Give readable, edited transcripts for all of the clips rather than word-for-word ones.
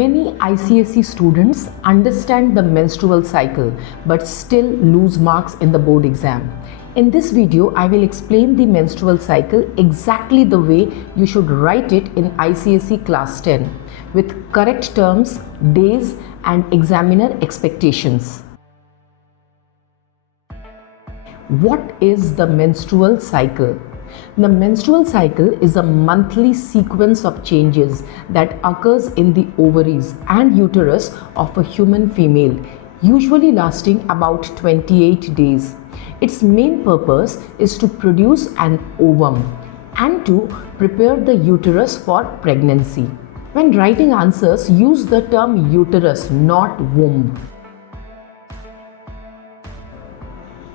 Many ICSE students understand the menstrual cycle but still lose marks in the board exam. In this video, I will explain the menstrual cycle exactly the way you should write it in ICSE Class 10 with correct terms, days and examiner expectations. What is the menstrual cycle? The menstrual cycle is a monthly sequence of changes that occurs in the ovaries and uterus of a human female, usually lasting about 28 days. Its main purpose is to produce an ovum and to prepare the uterus for pregnancy. When writing answers, use the term uterus, not womb.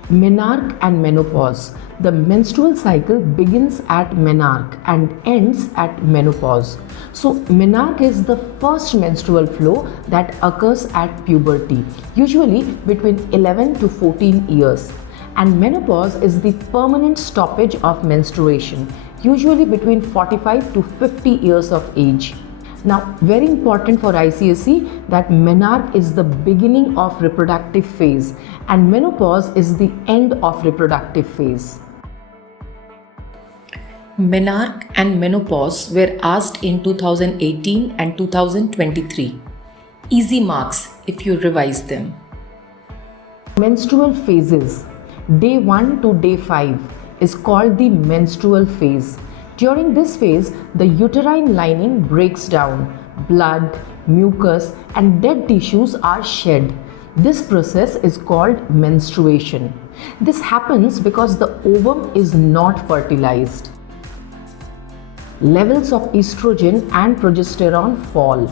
Menarche and menopause. The menstrual cycle begins at menarche and ends at menopause. So menarche is the first menstrual flow that occurs at puberty, usually between 11 to 14 years. And menopause is the permanent stoppage of menstruation, usually between 45 to 50 years of age. Now, very important for ICSE that menarche is the beginning of reproductive phase and menopause is the end of reproductive phase. Menarche and menopause were asked in 2018 and 2023. Easy marks if you revise them. Menstrual phases. Day 1 to day 5 is called the menstrual phase. During this phase, the uterine lining breaks down. Blood, mucus, and dead tissues are shed. This process is called menstruation. This happens because the ovum is not fertilized. Levels of estrogen and progesterone fall.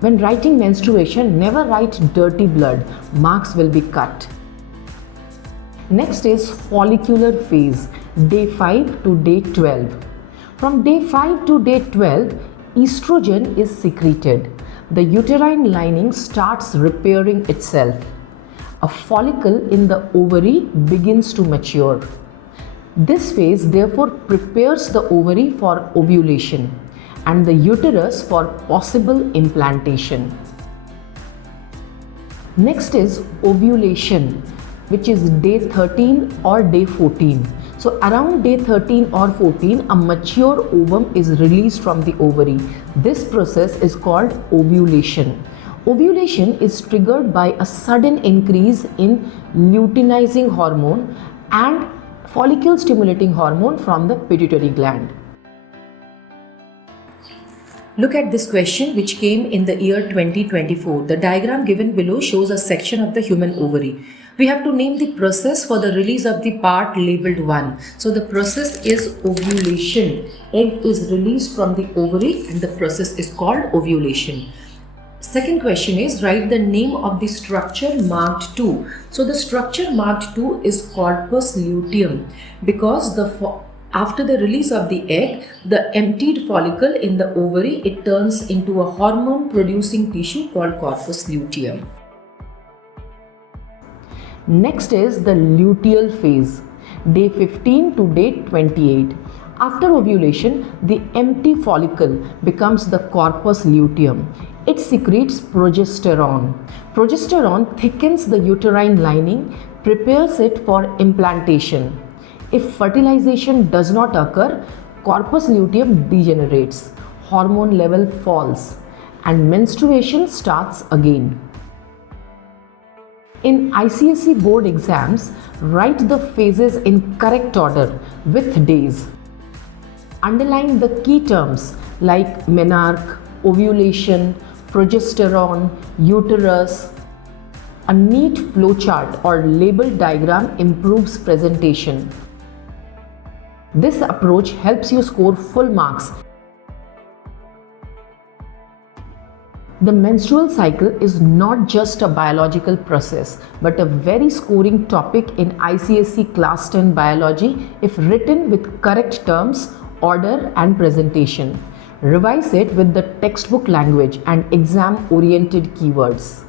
When writing menstruation, never write dirty blood. Marks will be cut. Next is follicular phase, day 5 to day 12. From day 5 to day 12, estrogen is secreted. The uterine lining starts repairing itself. A follicle in the ovary begins to mature. This phase therefore prepares the ovary for ovulation and the uterus for possible implantation. Next is ovulation, which is day 13 or day 14. So around day 13 or 14, a mature ovum is released from the ovary. This process is called ovulation. Ovulation is triggered by a sudden increase in luteinizing hormone and follicle stimulating hormone from the pituitary gland. Look at this question which came in the year 2024. The diagram given below shows a section of the human ovary. We have to name the process for the release of the part labeled 1. So the process is ovulation. Egg is released from the ovary and the process is called ovulation. Second question is write the name of the structure marked 2. So the structure marked 2 is corpus luteum because after the release of the egg, the emptied follicle in the ovary, it turns into a hormone producing tissue called corpus luteum. Next is the luteal phase, day 15 to day 28. After ovulation, the empty follicle becomes the corpus luteum. It secretes progesterone. Progesterone thickens the uterine lining, prepares it for implantation. If fertilization does not occur, corpus luteum degenerates, hormone level falls, and menstruation starts again. In ICSE board exams, write the phases in correct order with days. Underline the key terms like menarche, ovulation, progesterone, uterus. A neat flowchart or label diagram improves presentation. This approach helps you score full marks. The menstrual cycle is not just a biological process but a very scoring topic in ICSE Class 10 Biology if written with correct terms, order and presentation. Revise it with the textbook language and exam-oriented keywords.